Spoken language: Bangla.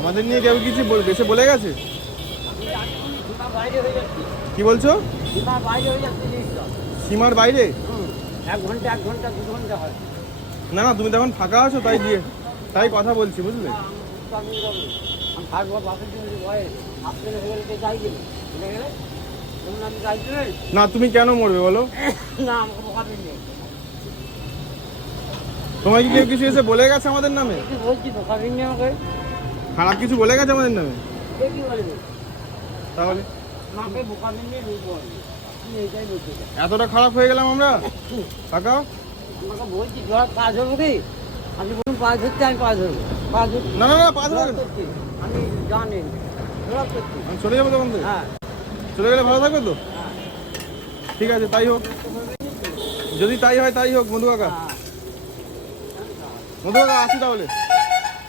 আমাদের নিয়ে কেউ কিছু বেশি বলে গেছে? কি বলছো? সীমার বাইরে? 1 ঘন্টা 1 ঘন্টা 2 ঘন্টা হয়। না না, তুমি তখন ফাঁকা আছো তাই কথা বলছি, বুঝলে? আমি থাকবো বাপের জন্য ভয়ে আপনার হয়ে যাই গেলে বুঝে গেলে যেমন আমি যাই না, তুমি কেন মরবে বলো? না আমাকে বোকাবেন নেই। তোমার কি কেউ কিছু এসে বলে গেছে আমাদের নামে? বলছি বোকাবেন নেই আমাকে। খারাপ কিছু বলে গেছে আমাদের নামে? কে কি বলবে? তাহলে আমাকে বোকাবেন নেই বলবো আপনি এইটাই বলতে চান। এতটা খারাপ হয়ে গেলাম আমরা? কাকা আমাকে বলছি জোড়া পা ধরবো কি? আপনি বলুন পা ধরতে আমি পা ধরবো। পা ধরছি না না না, পা ধরো না। করছি আমি জানেন জোড়া করছি। আমি চলে যাবো তখন থেকে। হ্যাঁ চলে গেলে ভালো থাকবে তো? হ্যাঁ ঠিক আছে, তাই হোক। যদি তাই হয় তাই হোক মধু কাকা। হ্যাঁ মধু কাকা, আসি তাহলে।